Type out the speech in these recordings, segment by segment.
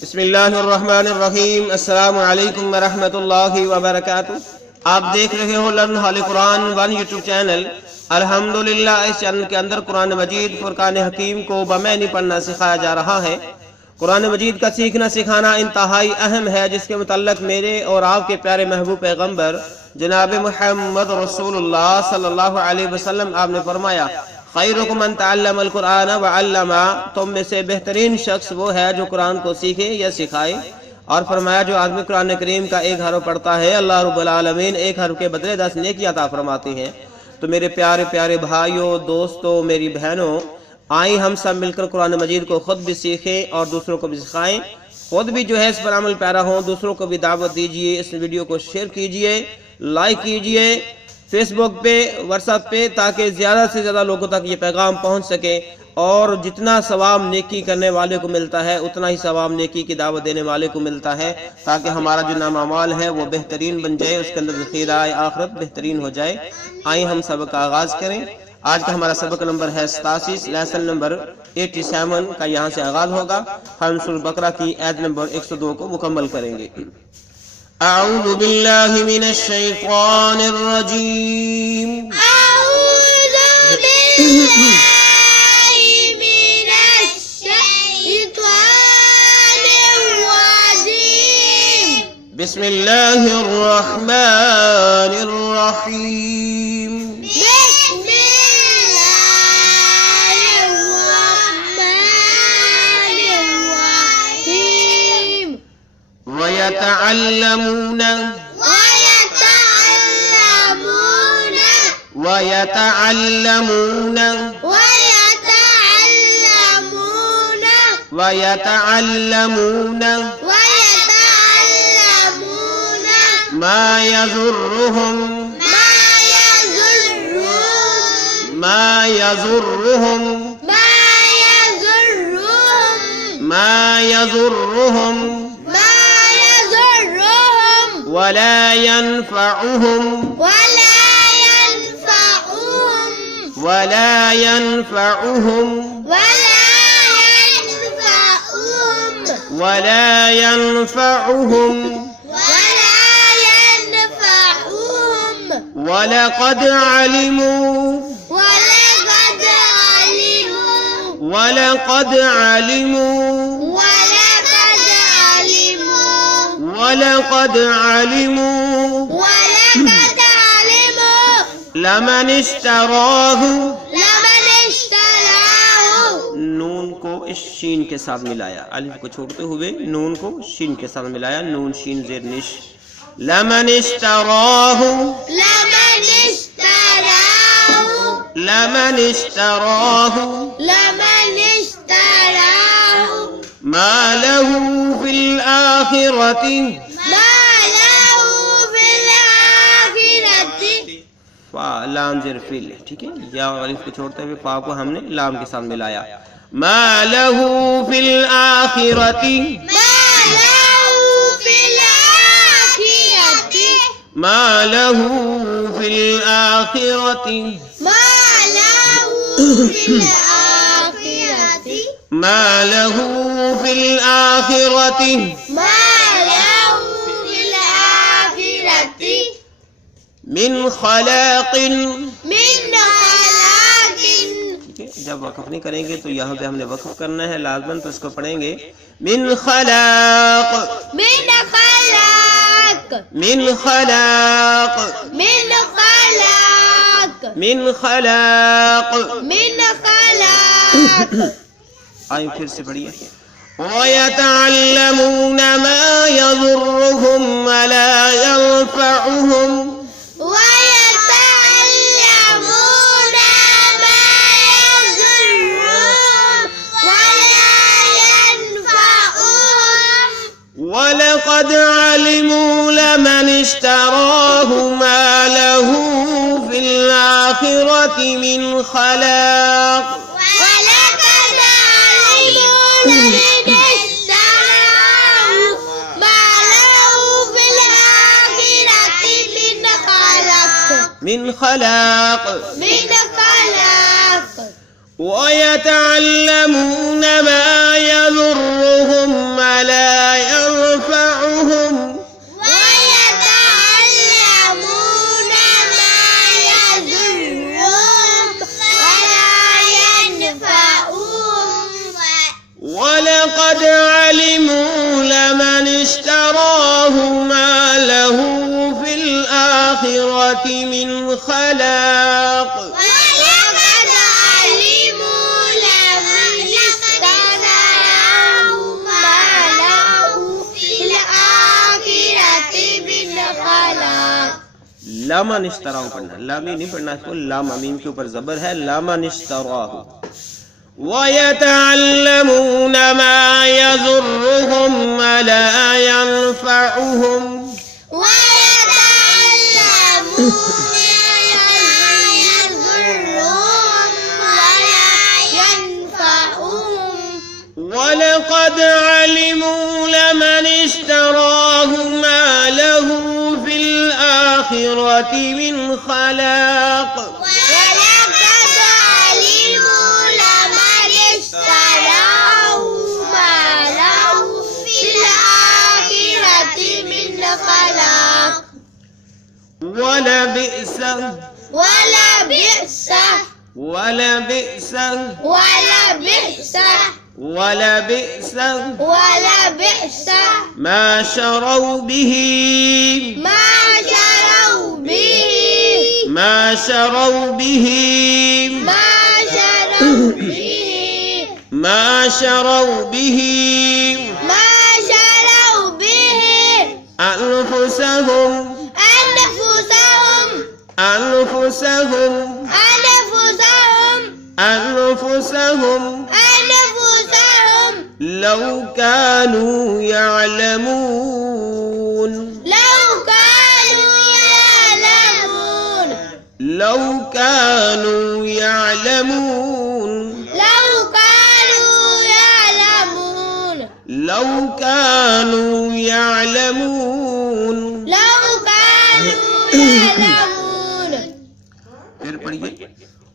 بسم اللہ الرحمن الرحیم۔ السلام علیکم ورحمۃ اللہ وبرکاتہ۔ آپ دیکھ رہے ہو لرن ہال قرآن 1 یوٹیوب چینل۔ الحمدللہ اس چینل کے اندر قرآن مجید فرقان حکیم کو بمعنی پڑھنا سکھایا جا رہا ہے۔ قرآن مجید کا سیکھنا سکھانا انتہائی اہم ہے، جس کے متعلق میرے اور آپ کے پیارے محبوب پیغمبر جناب محمد رسول اللہ صلی اللہ علیہ وسلم آپ نے فرمایا، خیرکم من تعلم القرآن وعلما، تم میں سے بہترین شخص وہ ہے جو قرآن کو سیکھے یا سکھائے۔ اور فرمایا جو آدمی قرآن کریم کا ایک حرف پڑھتا ہے، اللہ رب العالمین ایک حرف کے بدلے 10 نیکی عطا فرماتے ہیں۔ تو میرے پیارے پیارے بھائیوں، دوستوں، میری بہنوں، آئیں ہم سب مل کر قرآن مجید کو خود بھی سیکھیں اور دوسروں کو بھی سکھائیں، خود بھی جو ہے اس پر عمل پیرا ہوں، دوسروں کو بھی دعوت دیجئے، اس ویڈیو کو شیئر کیجئے، لائک کیجئے فیس بک پہ، واٹس ایپ پہ، تاکہ زیادہ سے زیادہ لوگوں تک یہ پیغام پہنچ سکے، اور جتنا ثواب نیکی کرنے والے کو ملتا ہے اتنا ہی ثواب نیکی کی دعوت دینے والے کو ملتا ہے، تاکہ ہمارا جو نام اعمال ہے وہ بہترین بن جائے، اس کے اندر ذخیرہ آخرت بہترین ہو جائے۔ آئیں ہم سبق کا آغاز کریں۔ آج کا ہمارا سبق نمبر ہے 87، لیسن نمبر 87 کا یہاں سے آغاز ہوگا۔ ہم سورۃ بقرہ کی آیت نمبر 102 کو مکمل کریں گے۔ اعوذ باللہ من الشیطان الرجیم، أعوذ بالله من الشيطان الرجيم، بسم اللہ الرحمن الرحیم، بسم الله الرحمن الرحيم، وَيَتَعَلَّمُونَ ويتعلمون وَيَتَعَلَّمُونَ ويتعلمون وَيَتَعَلَّمُونَ ويتعلمون ما يضرهم ما يضرهم ما يضرهم ما يضرهم ما يضرهم ما يضرهم ولا ينفعهم ولا ينفعهم ولا ينفعهم ولا ينفعهم ولقد علموا ولقد علموا ولقد علموا لمن اشتراه، نون کو اس شین کے ساتھ ملایا، الف کو چھوڑتے ہوئے نون کو شین کے ساتھ ملایا، نون شین زیر نش، لمن اشتراه لمن اشتراه ما له في الآخرة فا لام زیر فیل، ٹھیک ہے، یا الف کو چھوڑتے ہوئے فا کو ہم نے لام کے ساتھ ملایا، ما له في الآخرة ما له في الآخرة ما له في الآخرة من خلاق، جب وقف نہیں کریں گے تو یہاں پہ ہم نے وقف کرنا ہے لازماً، تو اس کو پڑھیں گے من خلاق من خلاق من خلاق۔ آئیں پھر سے پڑھیے، وَيَتَعَلَّمُونَ مَا يَضُرُّهُمْ وَلَا يَنفَعُهُمْ وَلَقَدْ عَلِمُوا لَمَنِ اشْتَرَاهُ مَا لَهُ فِي الْآخِرَةِ مِنْ خَلَاقٍ من خلاق ويتعلمون ما يضرهم ولا وَلَقَدْ عَلِمُوا لَمَنِ اشْتَرَاهُ مَا لَهُ فِي الْآخِرَةِ مِنْ خَلَاقٍ وَلَقَدْ عَلِمُوا لَمَنِ اشْتَرَاهُ مَا لَهُ فِي الْآخِرَةِ مِنْ خَلَاقٍ. لَمَنِ اشْتَرَاهُ پڑھنا، لامی نہیں پڑھنا، اس کو لام امیم کے اوپر زبر ہے، لَمَنِ اشْتَرَاهُ. وَيَتَعَلَّمُونَ مَا يَضُرُّهُمْ وَلَا يَنفَعُهُمْ وَيَتَعَلَّمُونَ مَا يَضُرُّهُمْ وَلَا يَنفَعُهُمْ. وَلَقَدْ عَلِمُوا لَمَنِ اشْتَرَاهُ مَا لَهُ فِي الْآخِرَةِ مِنْ خَلَاقٍ. وَلَقَدْ عَلِمُوا لَمَنِ اشْتَرَاهُ مَا لَهُ فِي الْآخِرَةِ مِنْ خَلَاقٍ. وَلَبِئْسَ وَلَبِئْسَ وَلَبِئْسَ وَلَبِئْسَ وَلَبِئْسَ وَلَبِئْسَ مَا شَرَوْا بِهِ مَا شَرَوْا بِهِ مَا شَرَوْا بِهِ مَا شَرَوْا بِهِ مَا شَرَوْا بِهِ مَا شَرَوْا بِهِ أَنفُسَهُمْ أَنفُسَهُمْ أَنفُسَهُمْ أَنفُسَهُمْ أنفسهم لو كانوا يعلمون لو كانوا يعلمون لو كانوا يعلمون لو كانوا يعلمون لو كانوا يعلمون لو كانوا يعلمون. پھر پڑھیے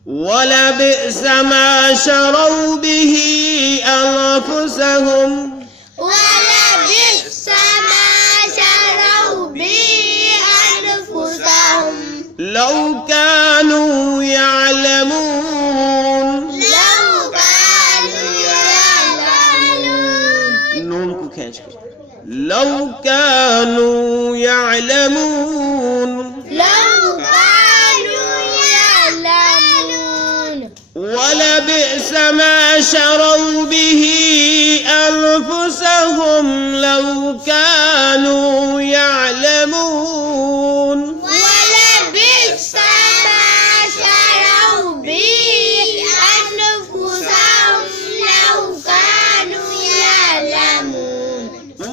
وَلَبِئْسَ مَا شَرَوْا بِهِ أَنفُسَهُمْ وَلَبِئْسَ مَا شَرَوْا بِهِ أَنفُسَهُمْ لو كانوا يعلمون لو كانوا يعلمون. نون کو کھینچ کے لو كانوا يعلمون لو كانوا يعلمون. وَلَبِئْسَ مَا شَرَوْا بِهِ أَنفُسَهُمْ لَوْ كَانُوا يَعْلَمُونَ وَلَبِئْسَ مَا شَرَوْا بِهِ أَنفُسَهُمْ لَوْ كَانُوا يَعْلَمُونَ.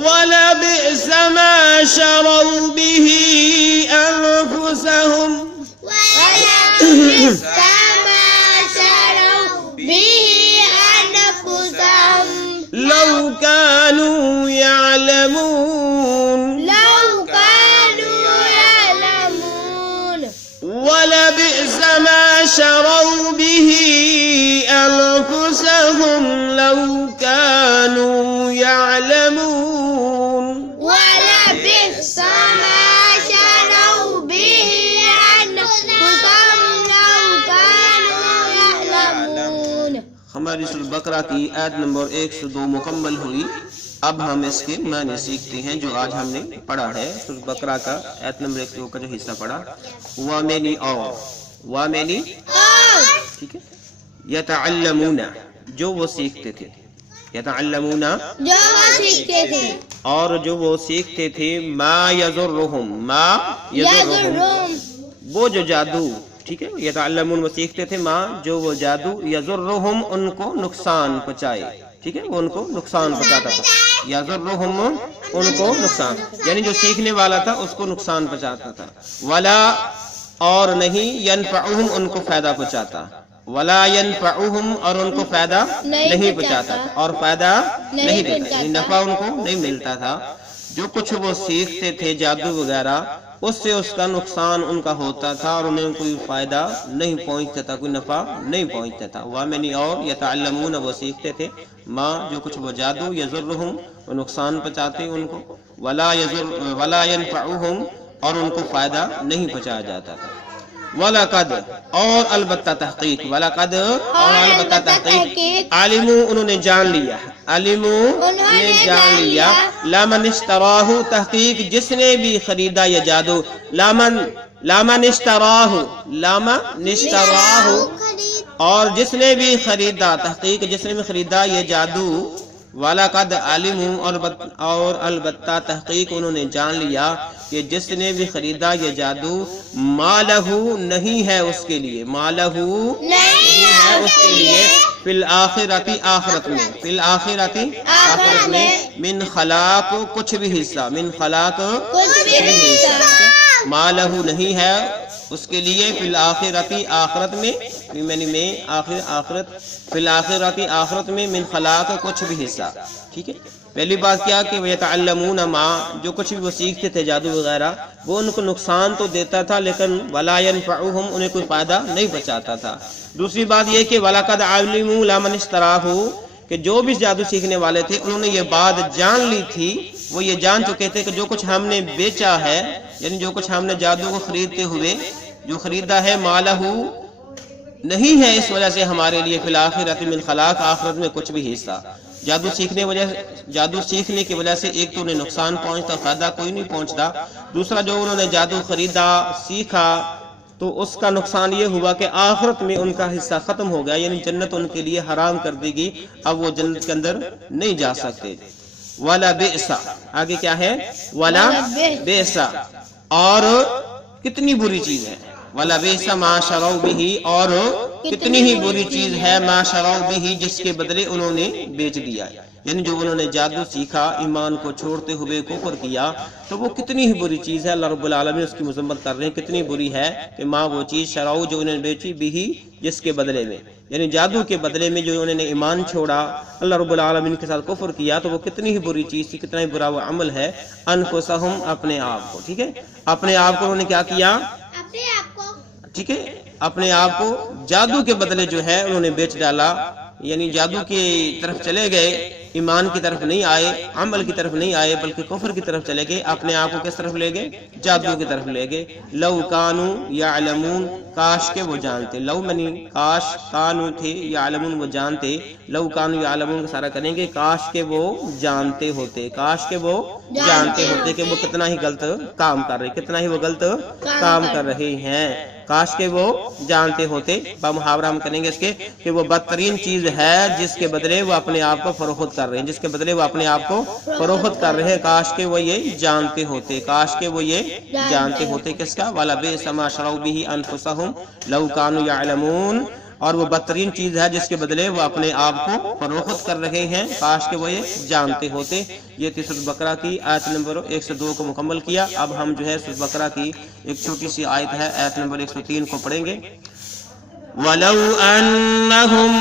وَلَبِئْسَ مَا شَرَوْا بِهِ أَنفُسَهُمْ وَلَبِئْسَ مَا شَرَوْا بِهِ أَنفُسَهُمْ لَوْ كَانُوا يَعْلَمُونَ لَوْ كَانُوا يَعْلَمُونَ. وَلَبِئْسَ مَا شَرَوْا بِهِ أَنفُسَهُمْ لَوْ كَانُوا يَعْلَمُونَ وَلَبِئْسَ مَا شَرَوْا بِهِ أَنفُسَهُمْ لَوْ كَانُوا يَعْلَمُونَ. ہماری سورۃ البقرہ کی آیت نمبر 102 مکمل ہوئی. اب ہم اس کے معنی سیکھتے ہیں جو آج ہم نے پڑھا ہے. سورۃ البقرہ کا آیت نمبر 102 کا جو حصہ پڑھا وَمَنِ وَمَنِ ٹھیک ہے یتعلمون جو وہ سیکھتے تھے یتعلمون جو وہ سیکھتے تھے اور جو وہ سیکھتے تھے ما یضرہم ما یضرہم یضرہم وہ جو جادو ٹھیک ہے یتعلمون وہ سیکھتے تھے ما جو وہ جادو یضرہم ان کو نقصان پہنچائے ٹھیک ہے وہ ان کو نقصان پہنچاتا تھا یضرہم ان کو نقصان یعنی جو سیکھنے والا تھا اس کو نقصان پہنچاتا تھا ولا اور نہیں ینفعہم ان کو فائدہ پہنچاتا ولا ینفعہم اور ان کو فائدہ نہیں پہنچاتا تھا اور فائدہ نہیں دیتا یعنی نفع ان کو نہیں ملتا تھا. جو کچھ وہ سیکھتے تھے جادو وغیرہ اس سے اس کا نقصان ان کا ہوتا تھا اور انہیں کوئی فائدہ نہیں پہنچتا تھا کوئی نفع نہیں پہنچتا تھا. وَمَنِ اور یتعلمون وہ سیکھتے تھے ما جو کچھ وہ جادو یضرہم وہ نقصان پہنچاتے ان کو ولا ینفعہم اور ان کو فائدہ نہیں پہنچایا جاتا تھا. وَلَقَدْ اور البتہ تحقیق، وَلَقَدْ اور البتہ تحقیق، عَلِمُوا انہوں نے جان لیا، عَلِمُوا نے جان لیا، لَمَنِ اشْتَرَاهُ تحقیق جس نے بھی خریدا یہ جادو، لَمَنِ اشْتَرَاهُ اور جس نے بھی خریدا، تحقیق جس نے بھی خریدا یہ جادو، وَلَقَدْ عَلِمُوا اور البتہ تحقیق انہوں نے جان لیا کہ جس نے بھی خریدا یہ جادو، مَا لَهُ نہیں ہے اس کے لیے، مَا لَهُ نہیں ہے اس کے لیے، فِي الْآخِرَةِ آخرت میں، فِي الْآخِرَةِ آخرت میں، من خلاق کچھ بھی حصہ، من خلاق کچھ بھی حصہ، مَا لَهُ نہیں ہے اس کے لیے، فی الآخرت آخرت میں، میں آخرت، فی الآخرت آخرت میں، من خلاق کچھ بھی حصہ، ٹھیک ہے۔ پہلی بات کیا کہ وَيَتَعَلَّمُونَ مَا جو کچھ بھی وہ سیکھتے تھے جادو وغیرہ، وہ ان کو نقصان تو دیتا تھا لیکن وَلَا يَنفَعُهُمْ انہیں کوئی فائدہ نہیں بچاتا تھا۔ دوسری بات یہ کہ وَلَقَدْ عَلِمُوا لَمَنِ اشْتَرَاهُ کہ جو بھی جادو سیکھنے والے تھے انہوں نے یہ بات جان لی تھی، وہ یہ جان چکے تھے کہ جو کچھ ہم نے بیچا ہے، یعنی جو کچھ ہم نے جادو کو خریدتے ہوئے جو خریدا ہے، مالہ نہیں ہے اس وجہ سے ہمارے لیے فی الآخرۃ من خلاق آخرت میں کچھ بھی حصہ۔ جادو سیکھنے کی وجہ سے ایک تو انہیں نقصان پہنچتا، فائدہ کوئی نہیں پہنچتا، دوسرا جو انہوں نے جادو خریدا سیکھا تو اس کا نقصان یہ ہوا کہ آخرت میں ان کا حصہ ختم ہو گیا، یعنی جنت ان کے لیے حرام کر دی گئی، اب وہ جنت کے اندر نہیں جا سکتے۔ وَلَا بِئْسَ آگے کیا ہے، وَلَا بِئْسَ اور کتنی بری چیز ہے، وَلَا بِئْسَ مَا شَرَوْا بِهِ اور کتنی ہی بری چیز ہے، مَا شَرَوْا بِهِ جس کے بدلے انہوں نے بیچ دیا، یعنی جو انہوں نے جادو سیکھا، ایمان کو چھوڑتے ہوئے کفر کیا، تو وہ کتنی ہی بری چیز ہے۔ اللہ رب العالمین اس کی مذمت کر رہے ہیں، کتنی بری ہے کہ ماں وہ چیز شراؤ جو انہوں نے بیچی بھی جس کے بدلے میں، یعنی جادو کے بدلے میں جو انہوں نے ایمان چھوڑا، اللہ رب العالمین کے ساتھ کفر کیا، تو وہ کتنی ہی بری چیز تھی، کتنا ہی برا وہ عمل ہے۔ انفسہم اپنے آپ کو، ٹھیک ہے، اپنے آپ کو انہوں نے کیا کیا، ٹھیک ہے، اپنے آپ کو جادو کے بدلے جو ہے انہوں نے بیچ ڈالا، یعنی جادو کی طرف چلے گئے، ایمان کی طرف نہیں آئے، عمل کی طرف نہیں آئے، بلکہ کفر کی طرف چلے گئے، اپنے آپ کو کس طرف لے گئے، جادو کی طرف لے گئے۔ لو کانوا یعلمون کاش کے وہ جانتے، لو منی کاش، کانو تھے، یعلمون وہ جانتے، لو کانوا یعلمون کا سارا کریں گے، کاش کے وہ جانتے ہوتے، کاش کے وہ جانتے ہوتے کہ وہ کتنا ہی غلط کام کر رہے، کتنا ہی وہ غلط کام کر رہے ہیں، کاش کے وہ جانتے ہوتے۔ بمحاورہ ہم کریں گے اس کے کہ وہ بدترین چیز ہے جس کے بدلے وہ اپنے آپ کو فروخت کر رہے ہیں، جس کے بدلے وہ اپنے آپ کو فروخت کر رہے ہیں، کاش کے وہ یہ جانتے ہوتے، کاش کے وہ یہ جانتے ہوتے کس کا، وَلَا بِئْسَ مَا شَرَوْا بِهِ أَنفُسَهُمْ لَوْ كَانُوا يَعْلَمُونَ اور وہ بدترین چیز ہے جس کے بدلے وہ اپنے آپ کو فروخت کر رہے ہیں، کاش کہ وہ یہ جانتے ہوتے۔ یہ تھی سورۃ بقرہ کی آیت نمبر 102 کو مکمل کیا۔ اب ہم جو ہے سورۃ بقرہ کی ایک چھوٹی سی آیت ہے، آیت نمبر 103 کو پڑھیں گے۔ وَلَوْ أَنَّهُمْ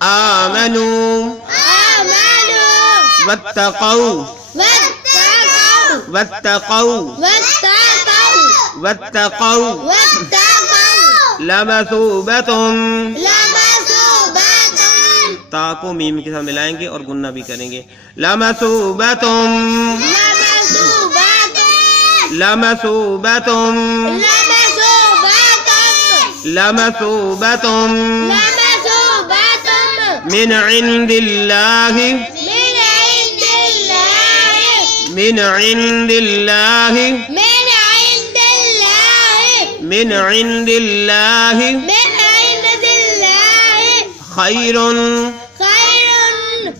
آمنوا واتقوا لمثوبة تا کو میم کے ساتھ ملائیں گے اور گنہ بھی کریں گے، لمثوبة من عند الله خیر،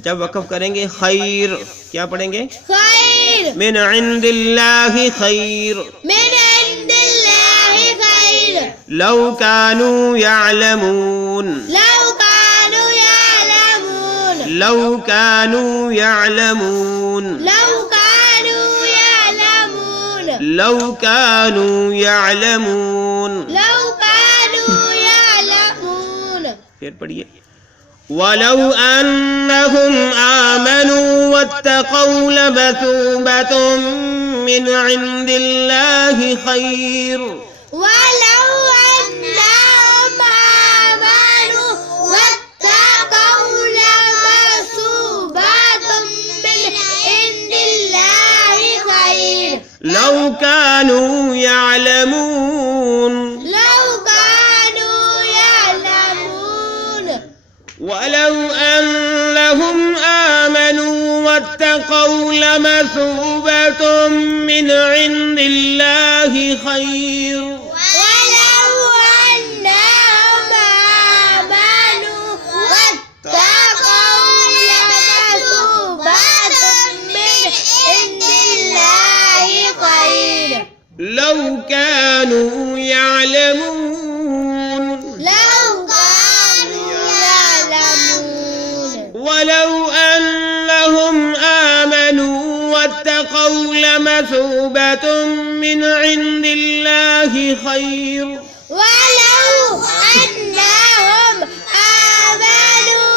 جب وقف کریں گے خیر کیا پڑھیں گے، خیر، من عند اللہ خیر، من عند اللہ خیر، لو كانوا يعلمون، لو كانوا يعلمون، لو كانوا يعلمون، لو كانوا يعلمون، لو كانوا يعلمون، لو كانوا يعلمون۔ پھر پڑھیے، وَلَوْ أَنَّهُمْ آمَنُوا وَاتَّقَوْا لَمَثُوبَةٌ مِّنْ عِندِ اللَّهِ خَيْرٌ وَلَوْ أَنَّهُمْ آمَنُوا وَاتَّقَوْا لَمَثُوبَةٌ مِّنْ عِندِ اللَّهِ خَيْرٌ لَوْ كَانُوا يَعْلَمُونَ لَوْ كَانُوا يَعْلَمُونَ وَلَوْ أَنَّهُمْ آمَنُوا وَاتَّقَوْا لَمَثُوبَةٌ مِّنْ عِندِ اللَّهِ خَيْرٌ وَلَوْ أَنَّهُمْ آمَنُوا وَاتَّقَوْا لَمَثُوبَةٌ مِّنْ عِندِ اللَّهِ خَيْرٌ لَوْ كَانُوا يَعْلَمُونَ لَوْ كَانُوا يَعْلَمُونَ وَلَوْ أَنَّهُمْ آمَنُوا وَاتَّقَوْا لَمَثُوبَةٌ مِّنْ عِندِ اللَّهِ خَيْرٌ وَلَوْ أَنَّهُمْ آمَنُوا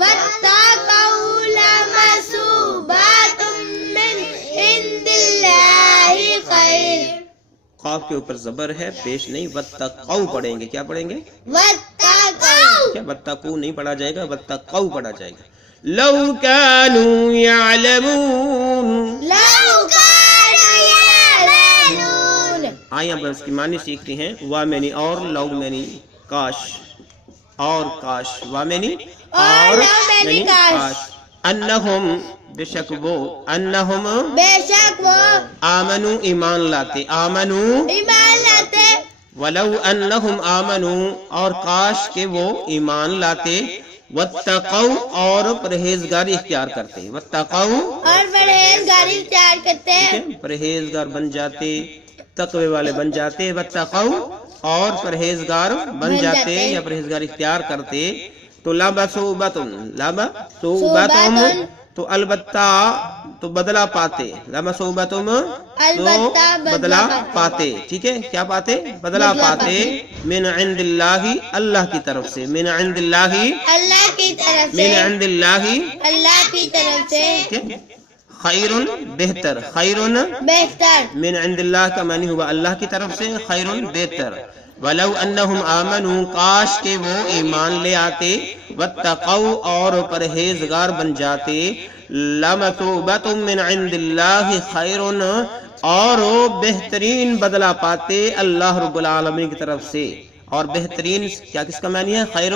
وَاتَّقَوْا لَمَثُوبَةٌ مِّنْ عِندِ اللَّهِ خَيْرٌ قاف کے اوپر زبر ہے، پیش نہیں، وَاتَّقَوْا پڑھیں گے. کیا پڑھیں گے؟ وَاتَّقَوْا کیا وَاتَّقُوا نہیں پڑھا جائے گا، وَاتَّقَوْا پڑھا جائے گا. لَوْ كَانُوا يَعْلَمُونَ. لَوْ كَانُوا يَعْلَمُونَ آئیں اب اس کی معنی سیکھتے ہیں. وا مینی اور، لو مینی کاش، اور کاش، وا مینی اور لو مینی کاش. انہم بے شک وہ، انہم بے شک وہ آمنو ایمان لاتے، آمنو ایمان لاتے. ولو انہم آمنو اور کاش کہ وہ ایمان لاتے، واتقوا اور پرہیزگاری اختیار کرتے، واتقوا اور پرہیزگاری اختیار کرتے. پرہیزگار بن جاتے، تقوی والے بن جاتے، واتقوا اور پرہیزگار بن جاتے یا پرہیزگار اختیار کرتے تو لمثوبۃ تو البتہ تو بدلہ پاتے، لمثوبۃ تو بدلہ پاتے. ٹھیک ہے، کیا پاتے؟ بدلہ پاتے. من عند اللہ اللہ کی طرف سے، من عند اللہ اللہ کی طرف من سے، عند اللہ اللہ کی طرف سے خیر بہتر، خیر بہتر. من عند اللہ کا معنی ہوا اللہ کی طرف سے، خیر بہتر. ولو انہم آمنوا کاش کہ وہ ایمان لے آتے، واتقوا اور پرہیزگار بن جاتے، لمثوبۃ من عند اللہ خیر اور بہترین بدلہ پاتے اللہ رب العالمین کی طرف سے. اور بہترین کیا کس کا معنی ہے؟ خیر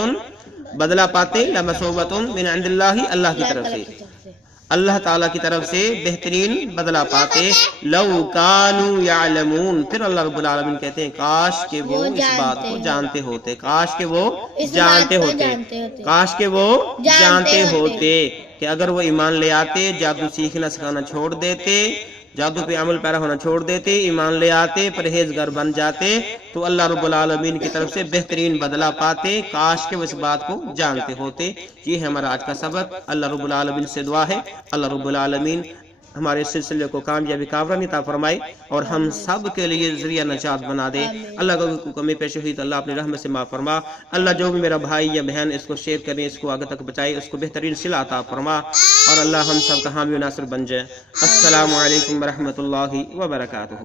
بدلہ پاتے، لمثوبۃ من عند اللہ اللہ کی طرف سے، اللہ تعالیٰ کی طرف سے بہترین بدلہ پاتے. لو کانوا یعلمون، پھر اللہ رب العالمین کہتے ہیں کاش کہ وہ اس بات کو جانتے ہوتے، کاش کہ وہ جانتے ہوتے، کاش کہ وہ جانتے ہوتے کہ اگر وہ ایمان لے آتے، جادو سیکھنا سکھانا چھوڑ دیتے، جادو پہ عمل پیرا ہونا چھوڑ دیتے، ایمان لے آتے، پرہیزگار بن جاتے تو اللہ رب العالمین کی طرف سے بہترین بدلہ پاتے. کاش کہ وہ اس بات کو جانتے ہوتے. یہ ہے ہمارا آج کا سبق. اللہ رب العالمین سے دعا ہے اللہ رب العالمین ہمارے سلسلے کو کامیابی کامرانی عطا فرمائے اور ہم سب کے لیے ذریعہ نجات بنا دے. اللہ کا کوئی کمی پیش ہوئی تو اللہ اپنی رحمت سے معاف فرما. اللہ جو بھی میرا بھائی یا بہن اس کو شیئر کریں، اس کو آگے تک بچائے، اس کو بہترین صلہ عطا فرما اور اللہ ہم سب کا حامی و ناصر بن جائے. السلام علیکم ورحمۃ اللہ وبرکاتہ.